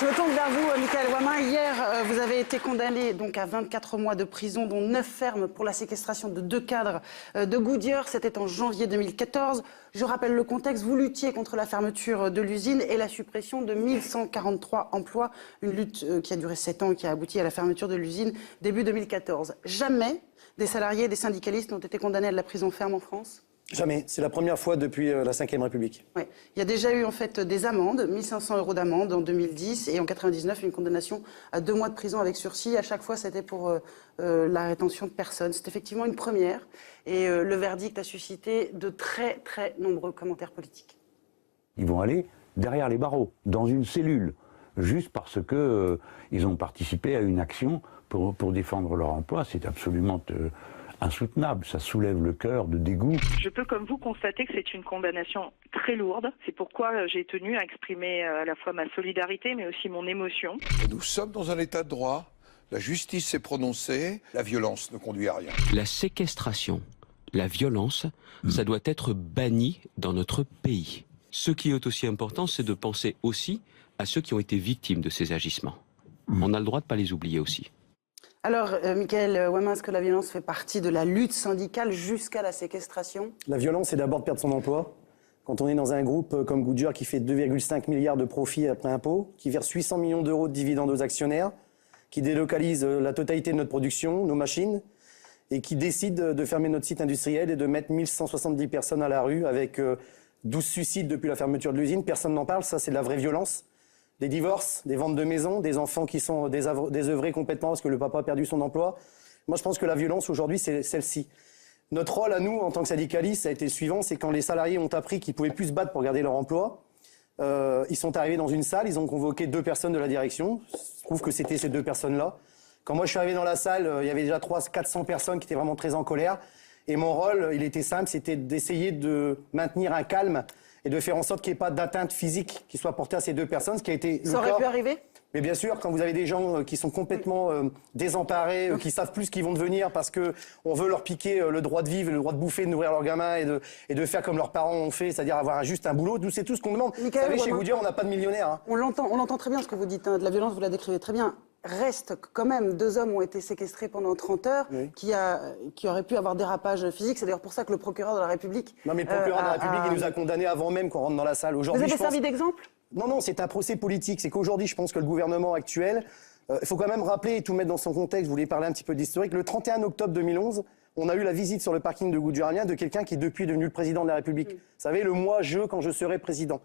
Je me tourne vers vous, Mickaël Wamma. Hier, vous avez été condamné donc, à 24 mois de prison, dont 9 fermes pour la séquestration de 2 cadres de Goodyear. C'était en janvier 2014. Je rappelle le contexte. Vous luttiez contre la fermeture de l'usine et la suppression de 1143 emplois. Une lutte qui a duré 7 ans et qui a abouti à la fermeture de l'usine début 2014. Jamais des salariés et des syndicalistes n'ont été condamnés à de la prison ferme en France ? Jamais. C'est la première fois depuis la Ve République. Oui. Il y a déjà eu en fait des amendes, 1 500 € d'amende en 2010 et en 99 une condamnation à 2 mois de prison avec sursis. À chaque fois, c'était pour la rétention de personnes. C'est effectivement une première et le verdict a suscité de très très nombreux commentaires politiques. Ils vont aller derrière les barreaux, dans une cellule, juste parce que ils ont participé à une action pour défendre leur emploi. C'est absolument insoutenable, ça soulève le cœur de dégoût. Je peux comme vous constater que c'est une condamnation très lourde. C'est pourquoi j'ai tenu à exprimer à la fois ma solidarité mais aussi mon émotion. Nous sommes dans un état de droit, la justice s'est prononcée, la violence ne conduit à rien. La séquestration, la violence, ça doit être banni dans notre pays. Ce qui est aussi important, c'est de penser aussi à ceux qui ont été victimes de ces agissements. On a le droit de ne pas les oublier aussi. Alors, Mickaël Wamma, est-ce que la violence fait partie de la lutte syndicale jusqu'à la séquestration ? La violence, c'est d'abord de perdre son emploi. Quand on est dans un groupe comme Goodyear qui fait 2,5 milliards de profits après impôts, qui verse 800 millions d'euros de dividendes aux actionnaires, qui délocalise la totalité de notre production, nos machines, et qui décide de fermer notre site industriel et de mettre 1170 personnes à la rue avec 12 suicides depuis la fermeture de l'usine. Personne n'en parle, ça c'est de la vraie violence. Des divorces, des ventes de maisons, des enfants qui sont désœuvrés complètement parce que le papa a perdu son emploi. Moi, je pense que la violence, aujourd'hui, c'est celle-ci. Notre rôle à nous, en tant que syndicalistes, ça a été le suivant, c'est quand les salariés ont appris qu'ils ne pouvaient plus se battre pour garder leur emploi, ils sont arrivés dans une salle, ils ont convoqué 2 personnes de la direction. Je trouve que c'était ces 2 personnes-là. Quand moi, je suis arrivé dans la salle, il y avait déjà 300-400 personnes qui étaient vraiment très en colère. Et mon rôle, il était simple, c'était d'essayer de maintenir un calme et de faire en sorte qu'il n'y ait pas d'atteinte physique qui soit portée à ces 2 personnes, ce qui a été Ça aurait pu arriver ? Mais bien sûr, quand vous avez des gens qui sont complètement désemparés, qui savent plus ce qu'ils vont devenir parce que on veut leur piquer le droit de vivre, le droit de bouffer, de nourrir leurs gamins et de faire comme leurs parents ont fait, c'est-à-dire avoir juste un boulot, c'est tout ce qu'on demande. Vous savez, chez Goodyear, on n'a pas de millionnaires. Hein. On l'entend très bien ce que vous dites, hein, de la violence, vous la décrivez très bien. Reste quand même 2 hommes ont été séquestrés pendant 30 heures, oui. qui auraient pu avoir dérapage physique. C'est d'ailleurs pour ça que le procureur de la République... Non mais le procureur de la République, il nous a condamnés avant même qu'on rentre dans la salle. Vous avez servi d'exemple ? Non, c'est un procès politique. C'est qu'aujourd'hui, je pense que le gouvernement actuel, il faut quand même rappeler et tout mettre dans son contexte, vous voulez parler un petit peu d'historique, le 31 octobre 2011, on a eu la visite sur le parking de Goodyear de quelqu'un qui depuis est devenu le président de la République. Vous savez, le moi, quand je serai président.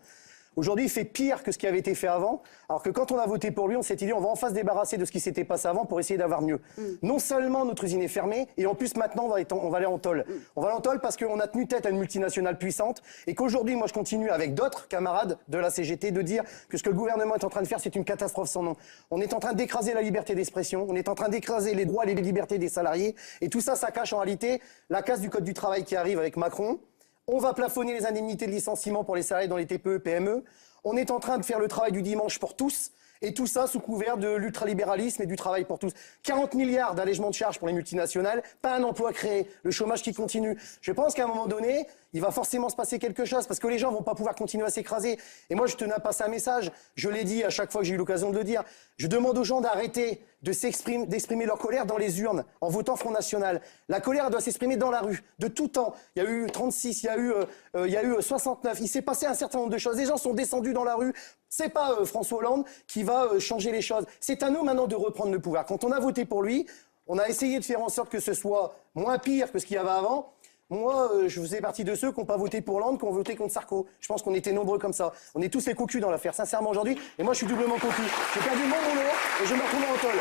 Aujourd'hui, il fait pire que ce qui avait été fait avant, alors que quand on a voté pour lui, on s'est dit on va enfin se débarrasser de ce qui s'était passé avant pour essayer d'avoir mieux. Non seulement notre usine est fermée, et en plus maintenant on va aller en tôle. On va aller en tôle parce qu'on a tenu tête à une multinationale puissante, et qu'aujourd'hui, moi je continue avec d'autres camarades de la CGT de dire que ce que le gouvernement est en train de faire, c'est une catastrophe sans nom. On est en train d'écraser la liberté d'expression, on est en train d'écraser les droits et les libertés des salariés, et tout ça, ça cache en réalité la casse du code du travail qui arrive avec Macron. On va plafonner les indemnités de licenciement pour les salariés dans les TPE, PME. On est en train de faire le travail du dimanche pour tous. Et tout ça sous couvert de l'ultralibéralisme et du travail pour tous. 40 milliards d'allègements de charges pour les multinationales, pas un emploi créé, le chômage qui continue. Je pense qu'à un moment donné, il va forcément se passer quelque chose parce que les gens vont pas pouvoir continuer à s'écraser. Et moi, je tenais à passer un message. Je l'ai dit à chaque fois que j'ai eu l'occasion de le dire. Je demande aux gens d'arrêter d'exprimer leur colère dans les urnes, en votant Front National. La colère doit s'exprimer dans la rue, de tout temps. Il y a eu 36, il y a eu 69. Il s'est passé un certain nombre de choses. Les gens sont descendus dans la rue. C'est pas François Hollande qui va changer les choses. C'est à nous maintenant de reprendre le pouvoir. Quand on a voté pour lui, on a essayé de faire en sorte que ce soit moins pire que ce qu'il y avait avant. Moi, je faisais partie de ceux qui n'ont pas voté pour Hollande, qui ont voté contre Sarko. Je pense qu'on était nombreux comme ça. On est tous les cocus dans l'affaire, sincèrement, aujourd'hui. Et moi, je suis doublement cocu. J'ai perdu mon boulot et je me retrouve en tôle.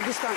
Augustin.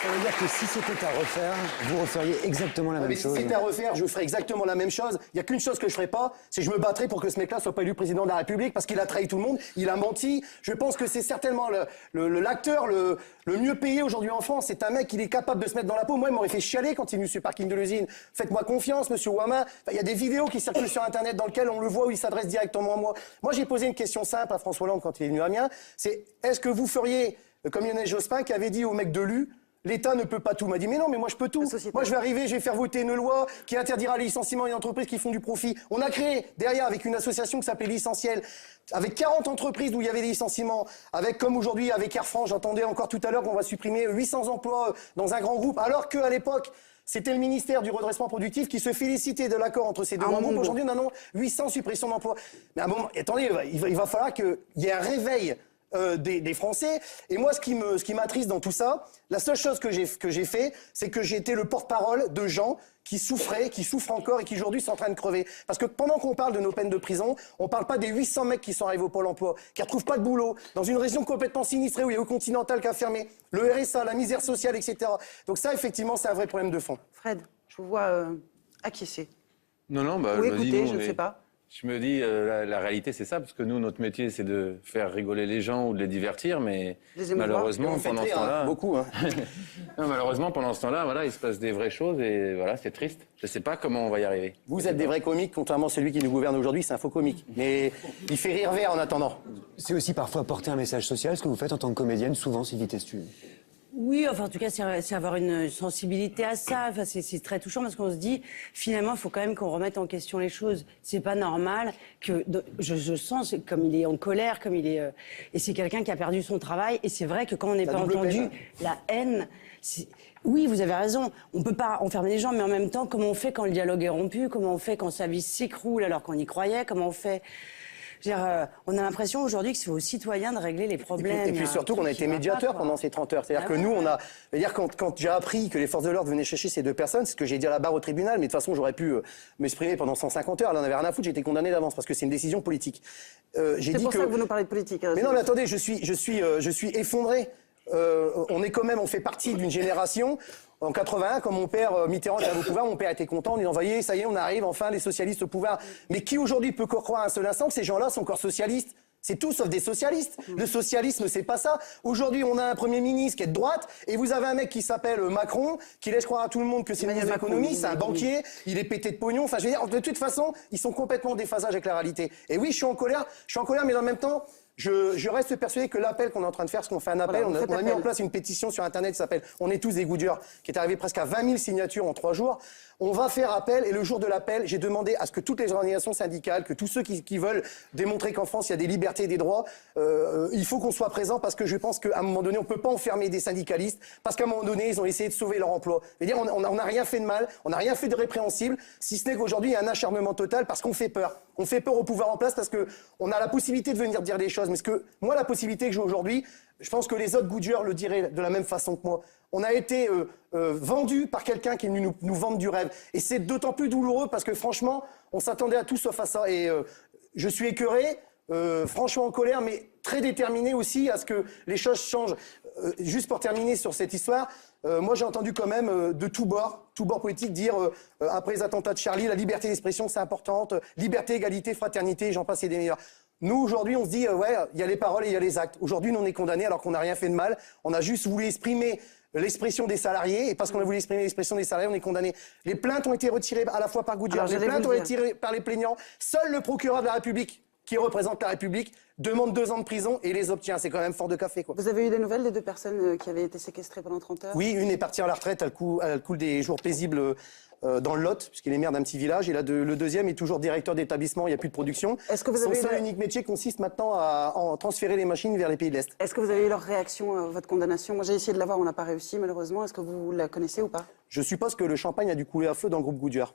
Ça veut dire que si c'était à refaire, vous referiez exactement la même chose. Si c'était à refaire, je ferais exactement la même chose. Il n'y a qu'une chose que je ferais pas, c'est que je me battrais pour que ce mec-là soit pas élu président de la République parce qu'il a trahi tout le monde, il a menti. Je pense que c'est certainement l'acteur le mieux payé aujourd'hui en France. C'est un mec qui est capable de se mettre dans la peau. Moi, il m'aurait fait chialer quand il est venu sur le parking de l'usine. Faites-moi confiance, monsieur Wamma. Il y a des vidéos qui circulent sur Internet dans lesquelles on le voit où il s'adresse directement à moi. Moi, j'ai posé une question simple à François Hollande quand il est venu à Amiens. C'est est-ce que vous feriez comme Lionel Jospin qui avait dit au mec de l'U, L'État ne peut pas tout. Il m'a dit, mais non, mais moi je peux tout. Moi je vais arriver, je vais faire voter une loi qui interdira les licenciements des entreprises qui font du profit. On a créé derrière avec une association qui s'appelait Licenciel, avec 40 entreprises où il y avait des licenciements, avec comme aujourd'hui avec Air France, j'entendais encore tout à l'heure qu'on va supprimer 800 emplois dans un grand groupe, alors qu'à l'époque, c'était le ministère du redressement productif qui se félicitait de l'accord entre ces deux grands groupes. Aujourd'hui, on en a 800 suppressions d'emplois. Mais à un moment, attendez, il va falloir qu'il y ait un réveil des Français. Et moi, ce qui m'attriste dans tout ça, la seule chose que j'ai fait, c'est que j'ai été le porte-parole de gens qui souffraient, qui souffrent encore et qui aujourd'hui sont en train de crever. Parce que pendant qu'on parle de nos peines de prison, on ne parle pas des 800 mecs qui sont arrivés au Pôle emploi, qui ne retrouvent pas de boulot, dans une région complètement sinistrée où il y a le Continental qui a fermé, le RSA, la misère sociale, etc. Donc ça, effectivement, c'est un vrai problème de fond. Fred, je vous vois acquiescer. Non, bah, Ou écoutez, je ne sais pas. Je me dis, la réalité, c'est ça, parce que nous, notre métier, c'est de faire rigoler les gens ou de les divertir, mais malheureusement, pendant ce temps-là... beaucoup, hein. Non, malheureusement, pendant ce temps-là, voilà, il se passe des vraies choses et voilà, c'est triste. Je ne sais pas comment on va y arriver. Vous êtes des vrais comiques, contrairement à celui qui nous gouverne aujourd'hui, c'est un faux comique. Mais il fait rire vert en attendant. C'est aussi parfois porter un message social, ce que vous faites en tant que comédienne, souvent, Sylvie Testu. Oui, enfin, en tout cas, c'est avoir une sensibilité à ça. Enfin, c'est très touchant parce qu'on se dit, finalement, il faut quand même qu'on remette en question les choses. C'est pas normal que, je sens comme il est en colère, comme il est, et c'est quelqu'un qui a perdu son travail. Et c'est vrai que quand on n'est pas entendu, la haine, oui, vous avez raison. On peut pas enfermer les gens, mais en même temps, comment on fait quand le dialogue est rompu? Comment on fait quand sa vie s'écroule alors qu'on y croyait? Comment on fait? On a l'impression aujourd'hui que c'est aux citoyens de régler les problèmes. Et puis surtout qu'on a été médiateur pendant ces 30 heures. C'est-à-dire que nous, quand j'ai appris que les forces de l'ordre venaient chercher ces deux personnes, c'est ce que j'ai dit à la barre au tribunal, mais de toute façon, j'aurais pu m'exprimer pendant 150 heures. Là, on n'avait rien à foutre, j'ai été condamné d'avance parce que c'est une décision politique. C'est pour ça que vous nous parlez de politique. Mais non, mais attendez, je suis effondré. On fait partie d'une génération. En 81, quand mon père Mitterrand était au pouvoir, mon père était content, on dit envoyé, ça y est, on arrive enfin les socialistes au pouvoir. Mais qui aujourd'hui peut croire un seul instant que ces gens-là sont encore socialistes? C'est tout sauf des socialistes. Le socialisme, c'est pas ça. Aujourd'hui, on a un Premier ministre qui est de droite, et vous avez un mec qui s'appelle Macron, qui laisse croire à tout le monde que c'est le ministre de l'économie, c'est un banquier, il est pété de pognon. Enfin, je veux dire, de toute façon, ils sont complètement en déphasage avec la réalité. Et oui, je suis en colère, mais en même temps, je reste persuadé que l'appel qu'on est en train de faire, parce qu'on fait un appel, on a mis en place une pétition sur Internet qui s'appelle « On est tous des goudures », qui est arrivée presque à 20 000 signatures en 3 jours. On va faire appel, et le jour de l'appel, j'ai demandé à ce que toutes les organisations syndicales, que tous ceux qui veulent démontrer qu'en France, il y a des libertés et des droits, il faut qu'on soit présent, parce que je pense qu'à un moment donné, on ne peut pas enfermer des syndicalistes, parce qu'à un moment donné, ils ont essayé de sauver leur emploi. C'est-à-dire, on n'a rien fait de mal, on n'a rien fait de répréhensible, si ce n'est qu'aujourd'hui, il y a un acharnement total, parce qu'on fait peur. On fait peur au pouvoir en place, parce qu'on a la possibilité de venir dire des choses. Mais moi, la possibilité que j'ai aujourd'hui, je pense que les autres goudures le diraient de la même façon que moi. On a été vendus par quelqu'un qui est venu nous vendre du rêve. Et c'est d'autant plus douloureux parce que franchement, on s'attendait à tout sauf à ça. Et je suis écœuré, franchement en colère, mais très déterminé aussi à ce que les choses changent. Juste pour terminer sur cette histoire, moi j'ai entendu quand même de tous bords politique dire après les attentats de Charlie, la liberté d'expression c'est importante, liberté, égalité, fraternité, j'en passe et des meilleurs. Nous, aujourd'hui, on se dit, ouais, il y a les paroles et il y a les actes. Aujourd'hui, nous, on est condamnés alors qu'on n'a rien fait de mal. On a juste voulu exprimer l'expression des salariés. Et parce qu'on a voulu exprimer l'expression des salariés, on est condamnés. Les plaintes ont été retirées à la fois par Goodyear, les plaintes ont été retirées par les plaignants. Seul le procureur de la République, qui représente la République, demande 2 ans de prison et les obtient. C'est quand même fort de café, quoi. Vous avez eu des nouvelles des 2 personnes qui avaient été séquestrées pendant 30 heures? Oui, une est partie à la retraite, elle coule des jours paisibles dans le Lot, puisqu'il est maire d'un petit village, et le deuxième est toujours directeur d'établissement, il n'y a plus de production. Est-ce que vous Son avez seul unique métier consiste maintenant à transférer les machines vers les pays de l'Est. Est-ce que vous avez eu leur réaction à votre condamnation? Moi j'ai essayé de l'avoir, on n'a pas réussi malheureusement. Est-ce que vous la connaissez ou pas? Je suppose que le champagne a dû couler à feu dans le groupe Goodyear.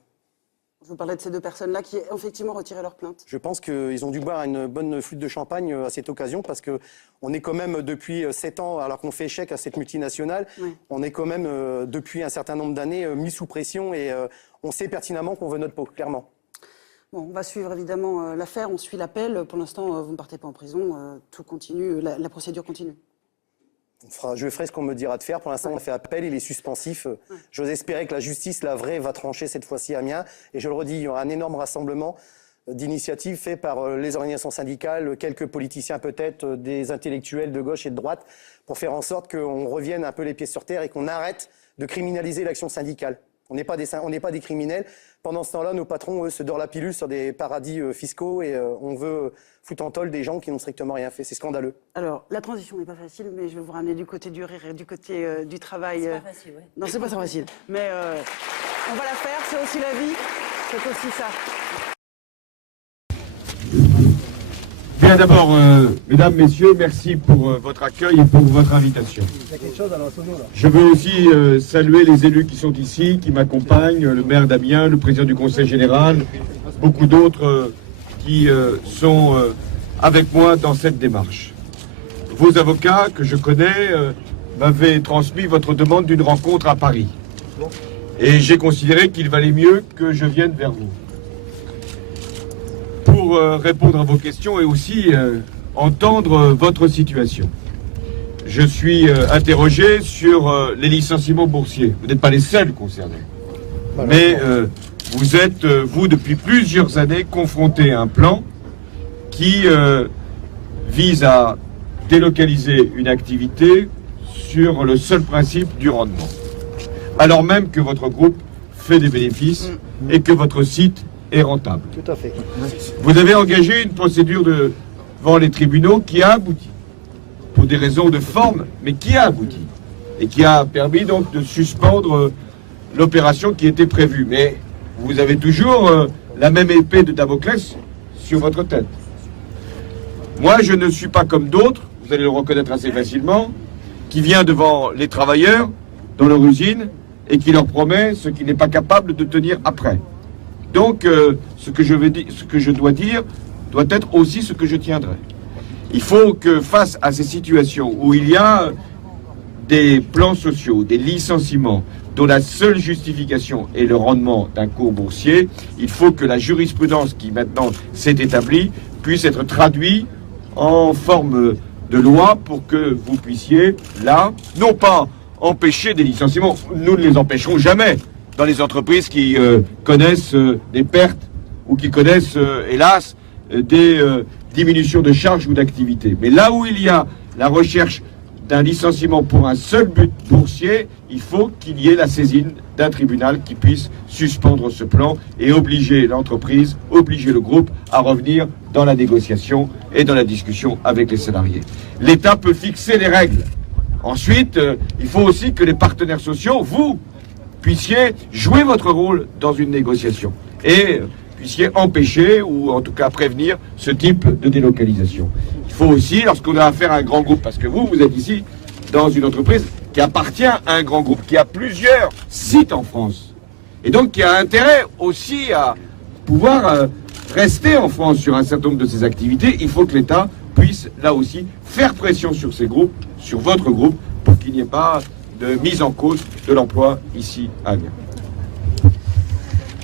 Vous parlez de ces 2 personnes-là qui ont effectivement retiré leur plainte. Je pense qu'ils ont dû boire une bonne flûte de champagne à cette occasion, parce qu'on est quand même depuis 7 ans, alors qu'on fait échec à cette multinationale, on est quand même depuis un certain nombre d'années mis sous pression et on sait pertinemment qu'on veut notre peau, clairement. Bon, on va suivre évidemment l'affaire, on suit l'appel. Pour l'instant, vous ne partez pas en prison, tout continue, la procédure continue. Je ferai ce qu'on me dira de faire. Pour l'instant, on fait appel, il est suspensif. J'ose espérer que la justice, la vraie, va trancher cette fois-ci à Amiens. Et je le redis, il y aura un énorme rassemblement d'initiatives fait par les organisations syndicales, quelques politiciens peut-être, des intellectuels de gauche et de droite, pour faire en sorte qu'on revienne un peu les pieds sur terre et qu'on arrête de criminaliser l'action syndicale. On n'est pas des criminels. Pendant ce temps-là, nos patrons, eux, se dorent la pilule sur des paradis fiscaux et on veut foutre en tôle des gens qui n'ont strictement rien fait. C'est scandaleux. Alors, la transition n'est pas facile, mais je vais vous ramener du côté du rire et du côté du travail. C'est pas facile, ouais. Non, c'est pas ça facile. Mais on va la faire, c'est aussi la vie, c'est aussi ça. Bien d'abord, mesdames, messieurs, merci pour votre accueil et pour votre invitation. Je veux aussi saluer les élus qui sont ici, qui m'accompagnent, le maire d'Amiens, le président du conseil général, beaucoup d'autres qui sont avec moi dans cette démarche. Vos avocats, que je connais, m'avaient transmis votre demande d'une rencontre à Paris. Et j'ai considéré qu'il valait mieux que je vienne vers vous. Pour répondre à vos questions et aussi entendre votre situation. Je suis interrogé sur les licenciements boursiers. Vous n'êtes pas les seuls concernés. Mais vous êtes, vous, depuis plusieurs années, confrontés à un plan qui vise à délocaliser une activité sur le seul principe du rendement. Alors même que votre groupe fait des bénéfices et que votre site est rentable. Tout à fait. Vous avez engagé une procédure devant les tribunaux qui a abouti, pour des raisons de forme, mais qui a abouti, et qui a permis donc de suspendre l'opération qui était prévue. Mais vous avez toujours la même épée de Damoclès sur votre tête. Moi, je ne suis pas comme d'autres, vous allez le reconnaître assez facilement, qui vient devant les travailleurs dans leur usine et qui leur promet ce qu'il n'est pas capable de tenir après. Donc, ce que je dois dire doit être aussi ce que je tiendrai. Il faut que face à ces situations où il y a des plans sociaux, des licenciements, dont la seule justification est le rendement d'un cours boursier, il faut que la jurisprudence qui maintenant s'est établie puisse être traduite en forme de loi pour que vous puissiez, là, non pas empêcher des licenciements, nous ne les empêcherons jamais dans les entreprises qui connaissent des pertes ou qui connaissent, hélas, des diminutions de charges ou d'activité. Mais là où il y a la recherche d'un licenciement pour un seul but boursier, il faut qu'il y ait la saisine d'un tribunal qui puisse suspendre ce plan et obliger l'entreprise, obliger le groupe à revenir dans la négociation et dans la discussion avec les salariés. L'État peut fixer les règles. Ensuite, il faut aussi que les partenaires sociaux, vous, puissiez jouer votre rôle dans une négociation et puissiez empêcher ou en tout cas prévenir ce type de délocalisation. Il faut aussi, lorsqu'on a affaire à un grand groupe, parce que vous êtes ici dans une entreprise qui appartient à un grand groupe, qui a plusieurs sites en France, et donc qui a intérêt aussi à pouvoir rester en France sur un certain nombre de ses activités, il faut que l'État puisse, là aussi, faire pression sur ces groupes, sur votre groupe, pour qu'il n'y ait pas de mise en cause de l'emploi ici à Amiens.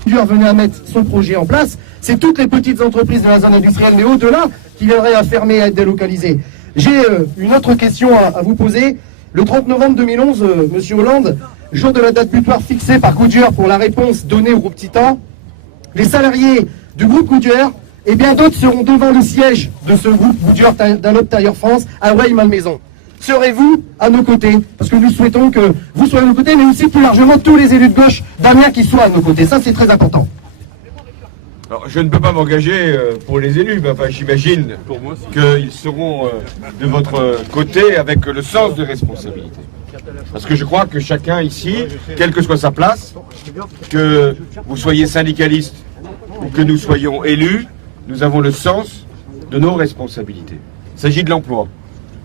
Venait à mettre son projet en place, c'est toutes les petites entreprises de la zone industrielle, mais au-delà, qui viendraient à fermer et à être délocalisées. J'ai une autre question à vous poser. Le 30 novembre 2011, Monsieur Hollande, jour de la date butoir fixée par Goodyear pour la réponse donnée au groupe Titan, les salariés du groupe Goodyear et bien d'autres seront devant le siège de ce groupe Goodyear Dunlop Tire France à Rueil-Malmaison. Serez-vous à nos côtés? Parce que nous souhaitons que vous soyez à nos côtés, mais aussi plus largement tous les élus de gauche d'Amiens qui soient à nos côtés. Ça, c'est très important. Alors, je ne peux pas m'engager pour les élus, mais enfin, j'imagine qu'ils seront de votre côté avec le sens de responsabilité. Parce que je crois que chacun ici, quelle que soit sa place, que vous soyez syndicaliste ou que nous soyons élus, nous avons le sens de nos responsabilités. Il s'agit de l'emploi.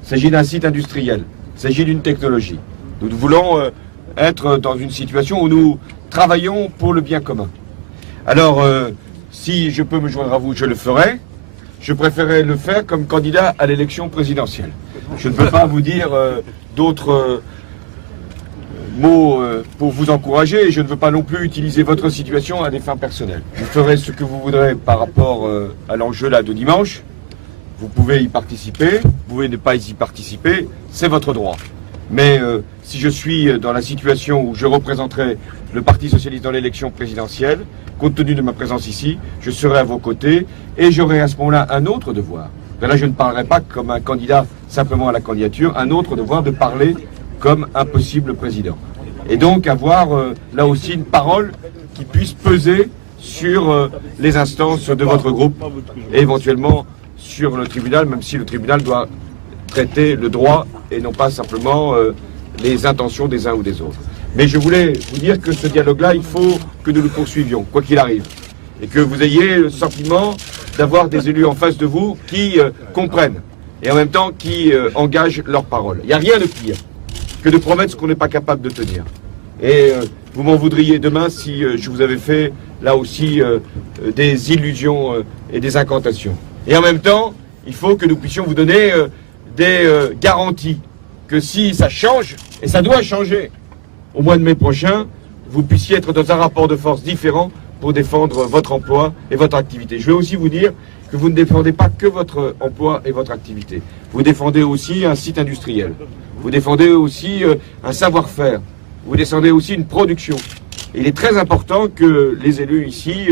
Il s'agit d'un site industriel, il s'agit d'une technologie. Nous voulons être dans une situation où nous travaillons pour le bien commun. Alors, si je peux me joindre à vous, je le ferai. Je préférerais le faire comme candidat à l'élection présidentielle. Je ne peux pas vous dire d'autres mots pour vous encourager et je ne veux pas non plus utiliser votre situation à des fins personnelles. Vous ferez ce que vous voudrez par rapport à l'enjeu là de dimanche. Vous pouvez y participer, vous pouvez ne pas y participer, c'est votre droit. Mais si je suis dans la situation où je représenterai le Parti Socialiste dans l'élection présidentielle, compte tenu de ma présence ici, je serai à vos côtés et j'aurai à ce moment-là un autre devoir. Mais là, je ne parlerai pas comme un candidat simplement à la candidature, un autre devoir de parler comme un possible président. Et donc avoir là aussi une parole qui puisse peser sur les instances de votre groupe et éventuellement sur le tribunal, même si le tribunal doit traiter le droit et non pas simplement les intentions des uns ou des autres. Mais je voulais vous dire que ce dialogue-là, il faut que nous le poursuivions, quoi qu'il arrive. Et que vous ayez le sentiment d'avoir des élus en face de vous qui comprennent et en même temps qui engagent leurs paroles. Il n'y a rien de pire que de promettre ce qu'on n'est pas capable de tenir. Et vous m'en voudriez demain si je vous avais fait, là aussi, des illusions et des incantations. Et en même temps, il faut que nous puissions vous donner des garanties que si ça change, et ça doit changer, au mois de mai prochain, vous puissiez être dans un rapport de force différent pour défendre votre emploi et votre activité. Je vais aussi vous dire que vous ne défendez pas que votre emploi et votre activité. Vous défendez aussi un site industriel. Vous défendez aussi un savoir-faire. Vous défendez aussi une production. Et il est très important que les élus ici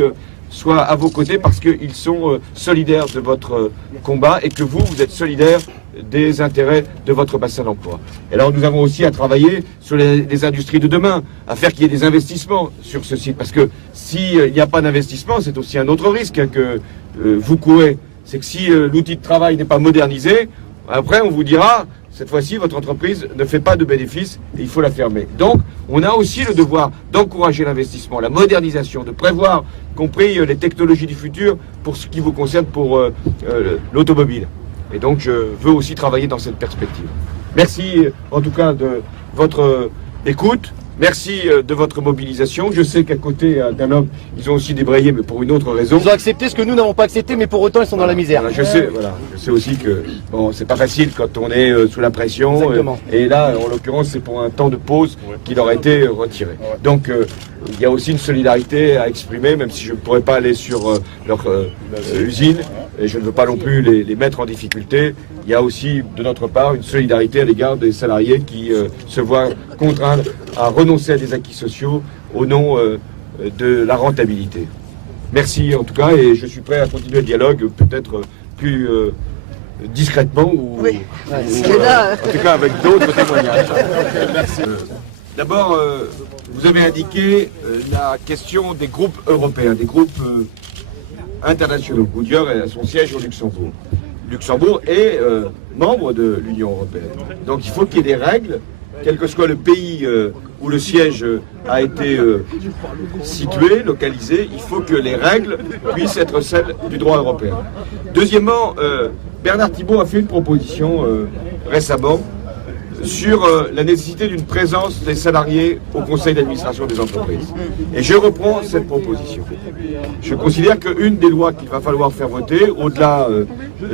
soient à vos côtés parce qu'ils sont solidaires de votre combat et que vous êtes solidaires des intérêts de votre bassin d'emploi. Et alors nous avons aussi à travailler sur les industries de demain, à faire qu'il y ait des investissements sur ce site. Parce que s'il n'y a pas d'investissement, c'est aussi un autre risque que vous courez. C'est que si l'outil de travail n'est pas modernisé, après on vous dira, cette fois-ci votre entreprise ne fait pas de bénéfices et il faut la fermer. Donc on a aussi le devoir d'encourager l'investissement, la modernisation, de prévoir, compris les technologies du futur pour ce qui vous concerne pour l'automobile. Et donc je veux aussi travailler dans cette perspective. Merci en tout cas de votre écoute. Merci de votre mobilisation. Je sais qu'à côté d'un homme, ils ont aussi débrayé, mais pour une autre raison. Ils ont accepté ce que nous n'avons pas accepté, mais pour autant, ils sont dans la misère. Voilà, je sais aussi que bon, c'est pas facile quand on est sous la pression. Et là, en l'occurrence, c'est pour un temps de pause qu'il aurait été retiré. Donc, il y a aussi une solidarité à exprimer, même si je ne pourrais pas aller sur leur usine, et je ne veux pas non plus les mettre en difficulté. Il y a aussi, de notre part, une solidarité à l'égard des salariés qui se voient contraints à renoncer à des acquis sociaux au nom de la rentabilité. Merci en tout cas, et je suis prêt à continuer le dialogue, peut-être plus discrètement ou en tout cas avec d'autres témoignages. Merci. D'abord, vous avez indiqué la question des groupes européens, des groupes internationaux. Goodyear a son siège au Luxembourg. Luxembourg est membre de l'Union européenne. Donc il faut qu'il y ait des règles, quel que soit le pays où le siège a été situé, localisé, il faut que les règles puissent être celles du droit européen. Deuxièmement, Bernard Thibault a fait une proposition récemment sur la nécessité d'une présence des salariés au conseil d'administration des entreprises. Et je reprends cette proposition. Je considère qu'une des lois qu'il va falloir faire voter, au-delà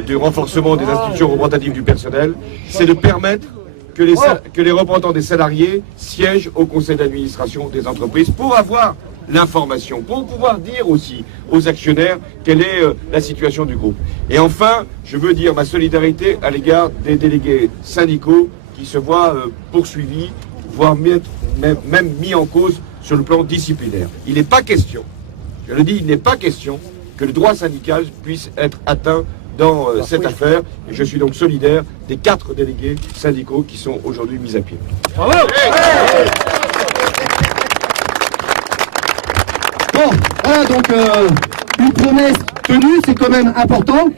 du renforcement des institutions représentatives du personnel, c'est de permettre que les représentants des salariés siègent au conseil d'administration des entreprises pour avoir l'information, pour pouvoir dire aussi aux actionnaires quelle est la situation du groupe. Et enfin, je veux dire ma solidarité à l'égard des délégués syndicaux qui se voient poursuivis, voire même mis en cause sur le plan disciplinaire. Il n'est pas question, je le dis, il n'est pas question que le droit syndical puisse être atteint dans cette affaire. Et je suis donc solidaire des 4 délégués syndicaux qui sont aujourd'hui mis à pied. Bravo! Bon, voilà donc une promesse tenue, c'est quand même important.